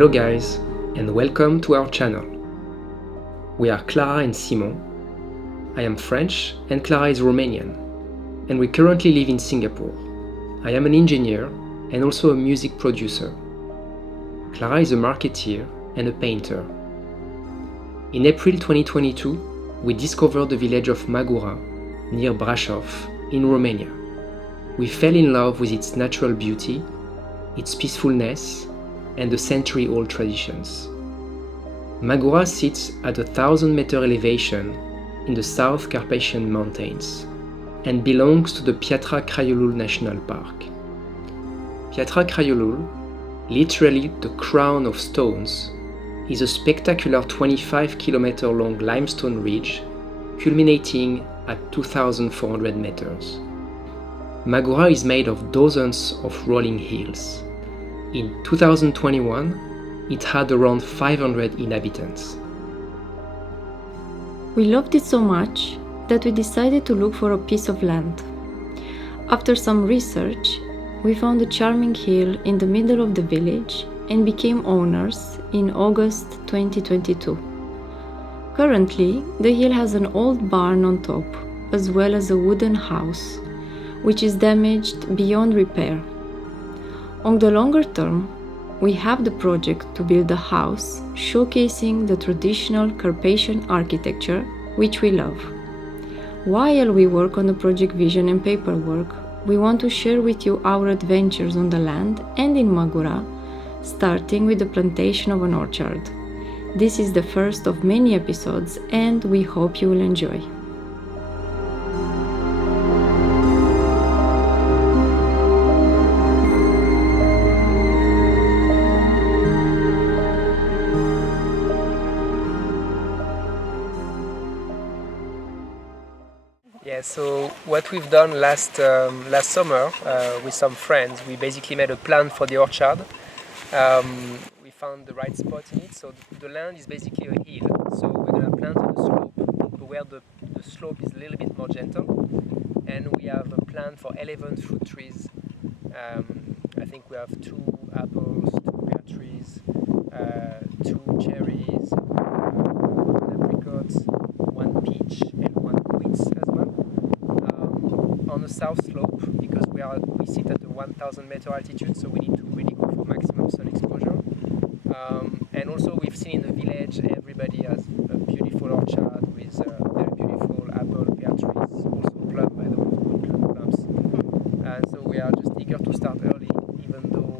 Hello guys, and welcome to our channel. We are Clara and Simon. I am French and Clara is Romanian, and we currently live in Singapore. I am an engineer and also a music producer. Clara is a marketeer and a painter. In April 2022, we discovered the village of Măgura, near Brasov, in Romania. We fell in love with its natural beauty, its peacefulness, and the century-old traditions. Măgura sits at a 1,000-meter elevation in the South Carpathian Mountains and belongs to the Piatra Craiului National Park. Piatra Craiului, literally the crown of stones, is a spectacular 25-kilometer long limestone ridge culminating at 2,400 meters. Măgura is made of dozens of rolling hills. In 2021, it had around 500 inhabitants. We loved it so much that we decided to look for a piece of land. After some research, we found a charming hill in the middle of the village and became owners in August 2022. Currently, the hill has an old barn on top, as well as a wooden house, which is damaged beyond repair. On the longer term, we have the project to build a house showcasing the traditional Carpathian architecture, which we love. While we work on the project vision and paperwork, we want to share with you our adventures on the land and in Măgura, starting with the plantation of an orchard. This is the first of many episodes, and we hope you will enjoy. Yeah, so what we've done last summer with some friends, we basically made a plan for the orchard. We found the right spot in it, so the land is basically a hill. So we're going to plant on the slope, where the slope is a little bit more gentle. And we have a plan for 11 fruit trees. I think we have 2 apples, 2 pear trees, 2 cherries, 1 apricots, 1 peach, and 1 quince as well. On the south slope, because we sit at the 1,000-meter altitude, so we need to really go for maximum sun exposure. And also we've seen in the village everybody has a beautiful orchard with very beautiful apple, pear trees, also plum, by the way, we plant plums. And so we are just eager to start early, even though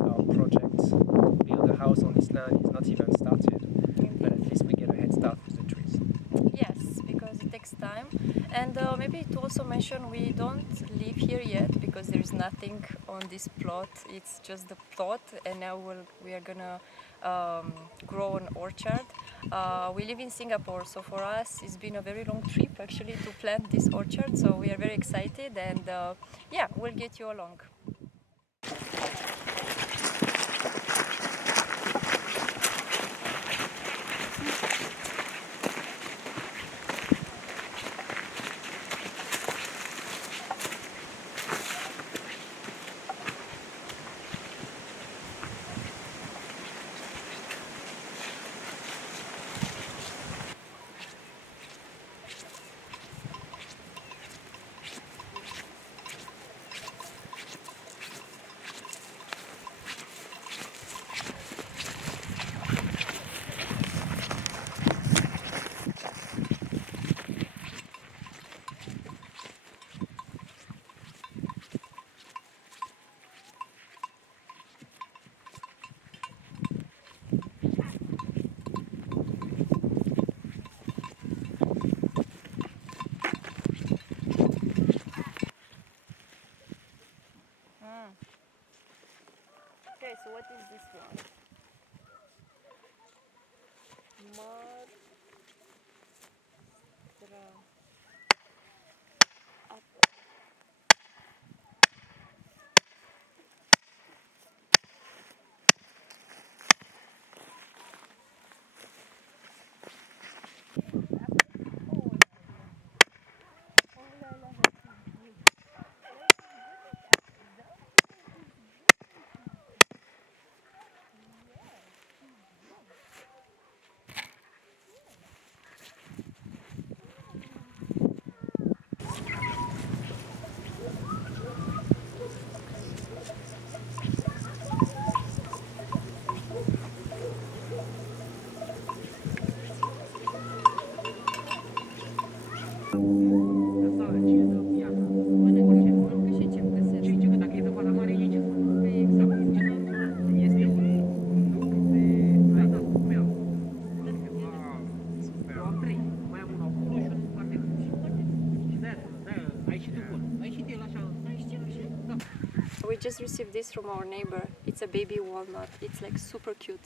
our project to build a house on this land is not even started. But at least we get a head start with the trees. Yes, because it takes time. And maybe to also mention, we don't live here yet because there is nothing on this plot. It's just the plot, and now we are gonna grow an orchard. We live in Singapore, so for us it's been a very long trip actually to plant this orchard. So we are very excited, and yeah, we'll get you along. We just received this from our neighbor. It's a baby walnut. It's like super cute.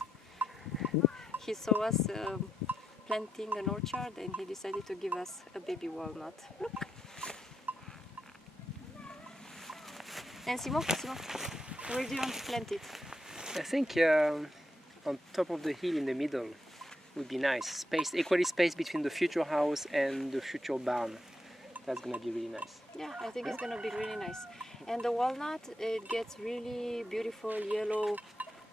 He saw us planting an orchard and he decided to give us a baby walnut. Look! And Simon, where do you want to plant it? I think on top of the hill in the middle would be nice. Space, equally spaced between the future house and the future barn. That's gonna be really nice. Yeah, I think it's gonna be really nice. And the walnut, it gets really beautiful yellow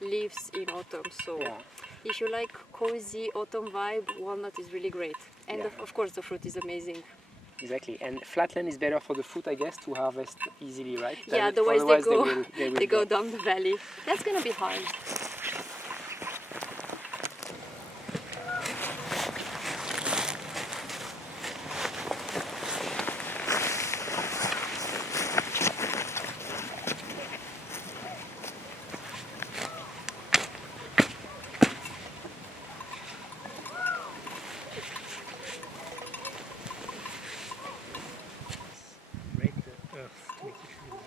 leaves in autumn. So Yeah. if you like cozy autumn vibe, walnut is really great. And Yeah. of course the fruit is amazing. Exactly, and flatland is better for the fruit, I guess, to harvest easily, right? Yeah, otherwise they will they go drop. down the valley. That's gonna be hard. Break the earth to make it really.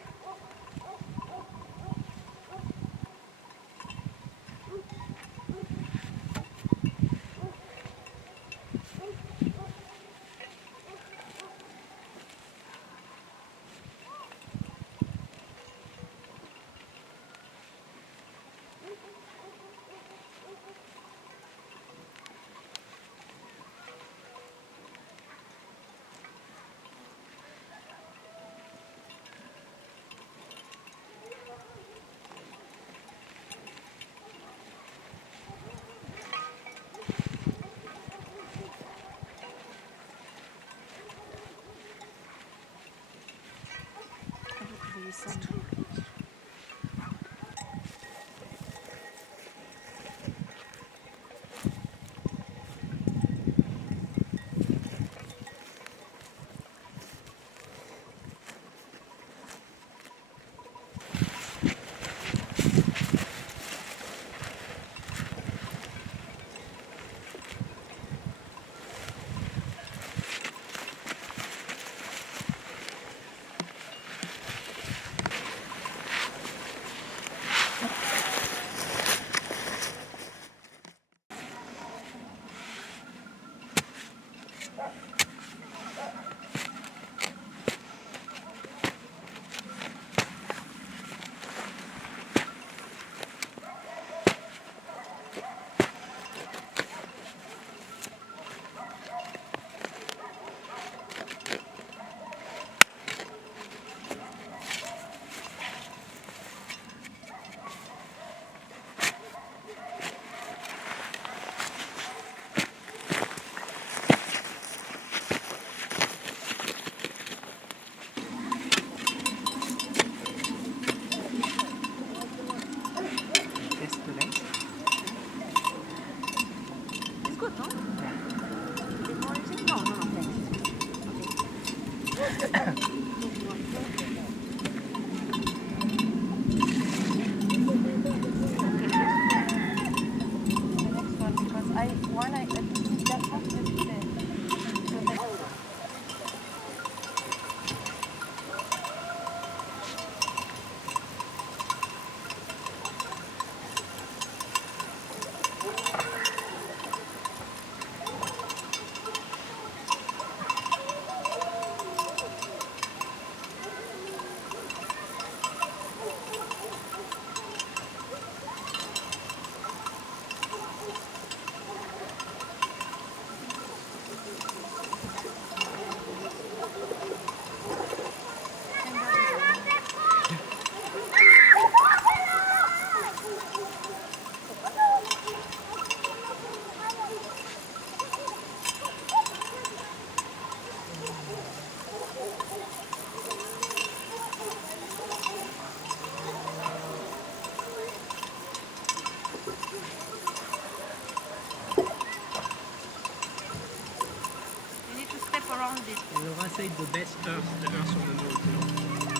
around it. Laura said the best earth, the earth on the nose, you know.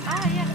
Ah, yeah.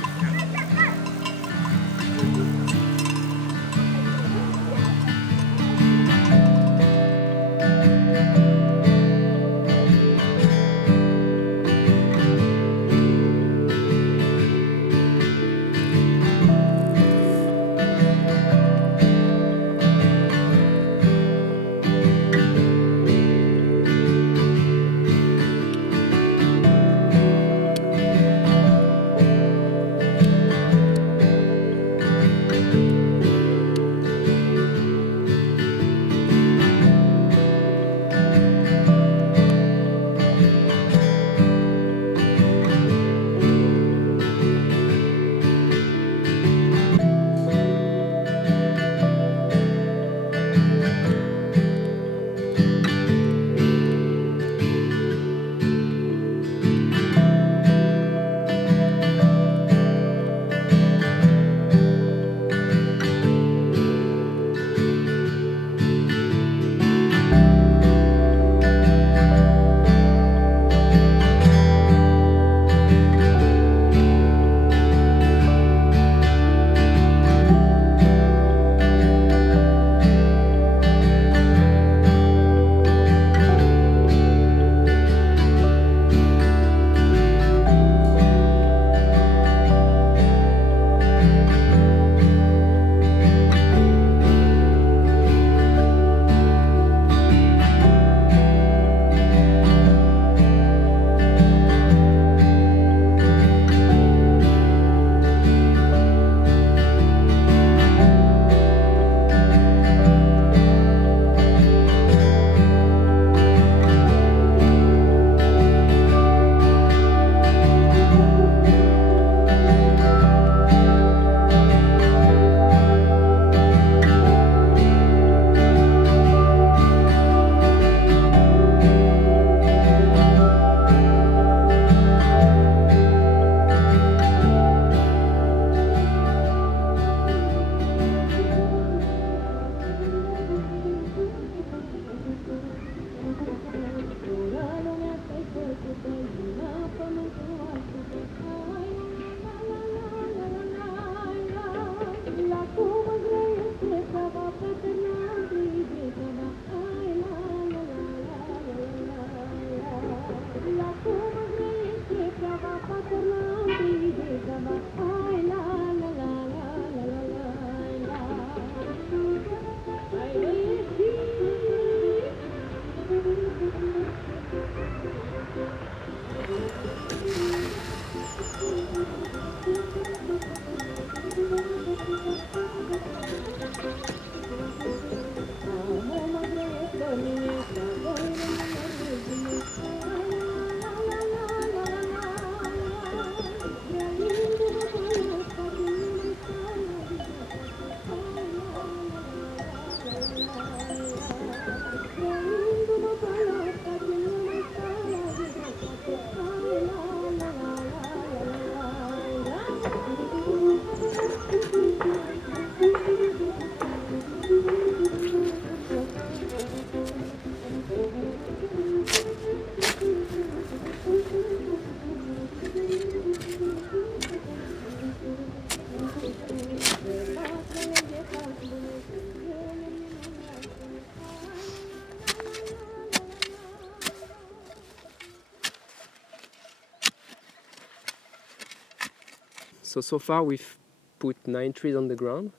So far we've put 9 trees on the ground,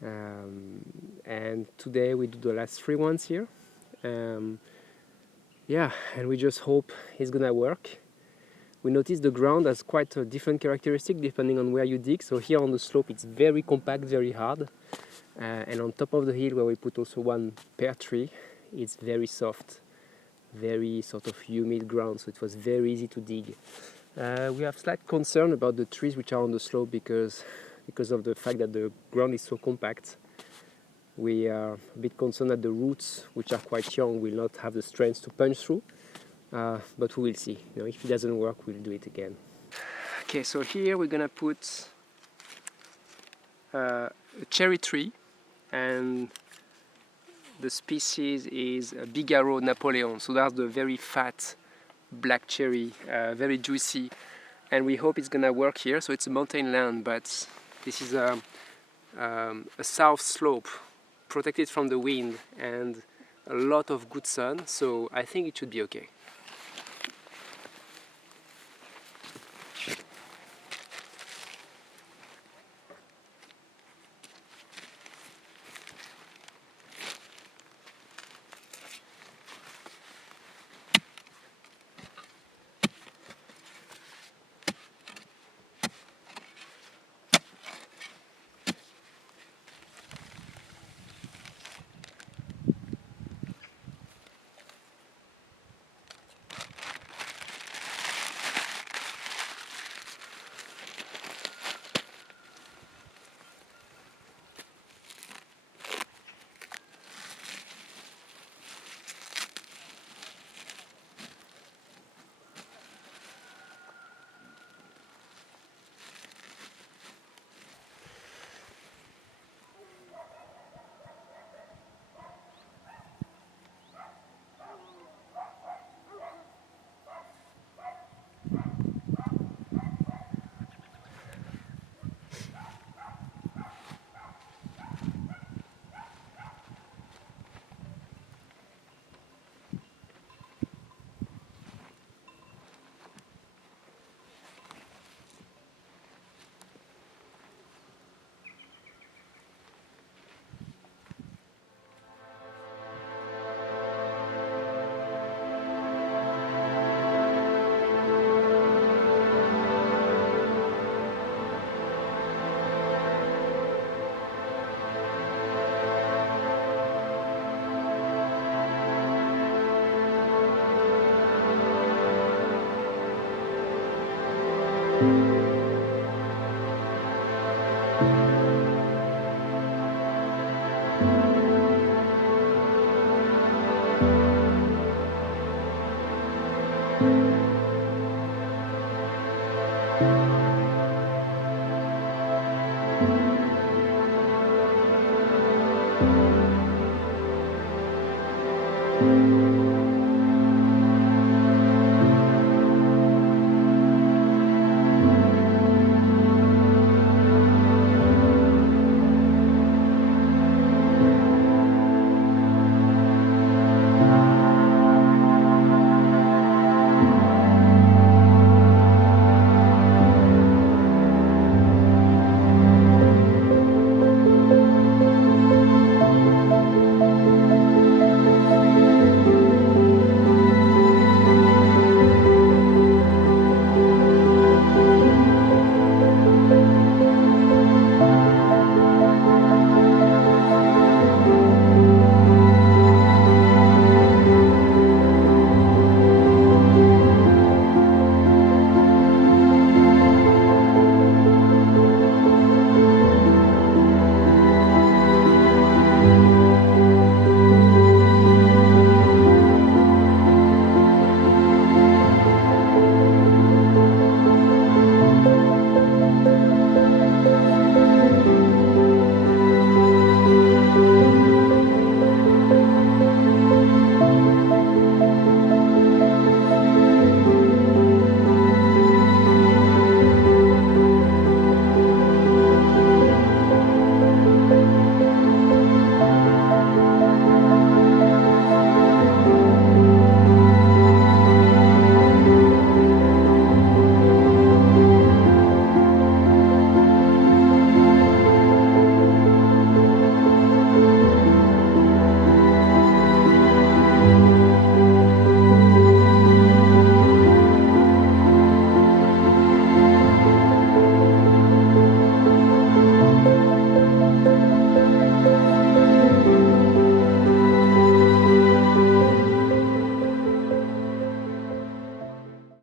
and today we do the last 3 ones here. Yeah, and we just hope it's gonna work. We noticed the ground has quite a different characteristic depending on where you dig. So here on the slope it's very compact, very hard, and on top of the hill where we put also one pear tree, it's very soft, very sort of humid ground, so it was very easy to dig. We have slight concern about the trees which are on the slope because of the fact that the ground is so compact. We are a bit concerned that the roots, which are quite young, will not have the strength to punch through, but we will see. You know, if it doesn't work, we'll do it again. Okay, so here we're gonna put a cherry tree, and the species is Bigarro Napoleon. So that's the very fat black cherry, very juicy, and we hope it's gonna work here. So it's a mountain land, but this is a south slope, protected from the wind, and a lot of good sun, so I think it should be okay.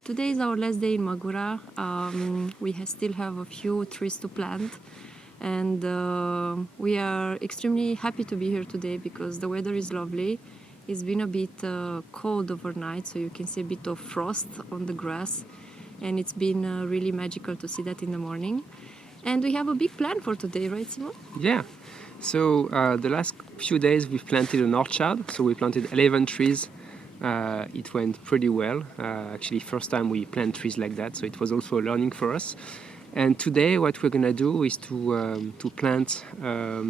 Today is our last day in Măgura. Still have a few trees to plant, and we are extremely happy to be here today because the weather is lovely. It's been a bit cold overnight, so you can see a bit of frost on the grass, and it's been really magical to see that in the morning. And we have a big plan for today, right, Simon? Yeah. So the last few days we've planted an orchard. So we planted 11 trees It went pretty well. Actually, first time we plant trees like that, so it was also a learning for us. And today, what we're gonna do is to plant a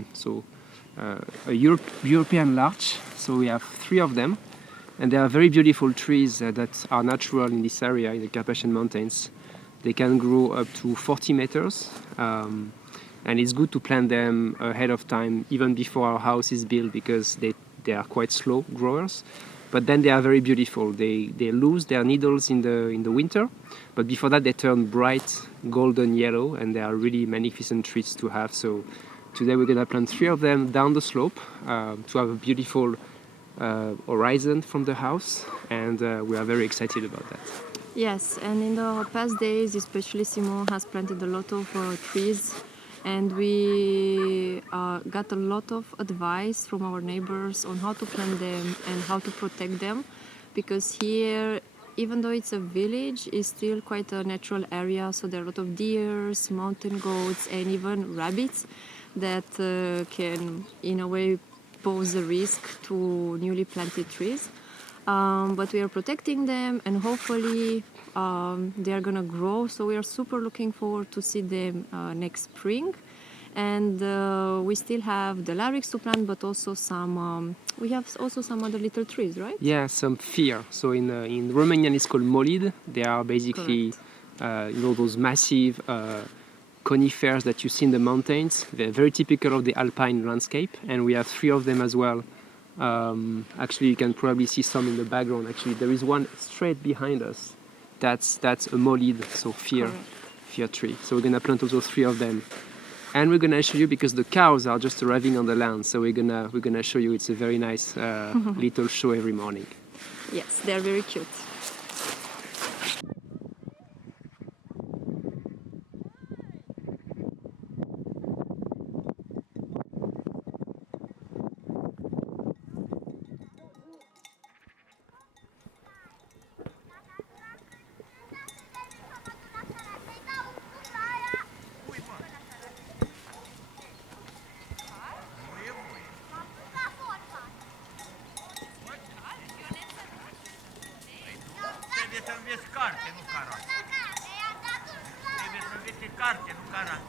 European larch. So we have 3 of them, and they are very beautiful trees that are natural in this area in the Carpathian Mountains. They can grow up to 40 meters, and it's good to plant them ahead of time, even before our house is built, because they are quite slow growers. But then they are very beautiful. They lose their needles in the winter, but before that they turn bright golden yellow, and they are really magnificent trees to have. So today we're gonna plant 3 of them down the slope to have a beautiful horizon from the house, and we are very excited about that. Yes, and in the past days, especially Simon has planted a lot of trees, and we got a lot of advice from our neighbors on how to plant them and how to protect them, because here, even though it's a village, it's still quite a natural area, so there are a lot of deers, mountain goats, and even rabbits that can, in a way, pose a risk to newly planted trees. But we are protecting them, and hopefully they are gonna grow. So we are super looking forward to see them next spring. And we still have the larix to plant, but also some. We have also some other little trees, right? Yeah, some fir. So in Romanian it's called molid. They are basically those massive conifers that you see in the mountains. They're very typical of the alpine landscape, and we have 3 of them as well. Actually, you can probably see some in the background. Actually, there is one straight behind us. That's a molid, so fir tree. So we're gonna plant also 3 of them, and we're gonna show you, because the cows are just arriving on the land. So we're gonna show you. It's a very nice little show every morning. Yes, they are very cute. Trebuie să înveți carte, nu carat. Trebuie să înveți carte, nu carat.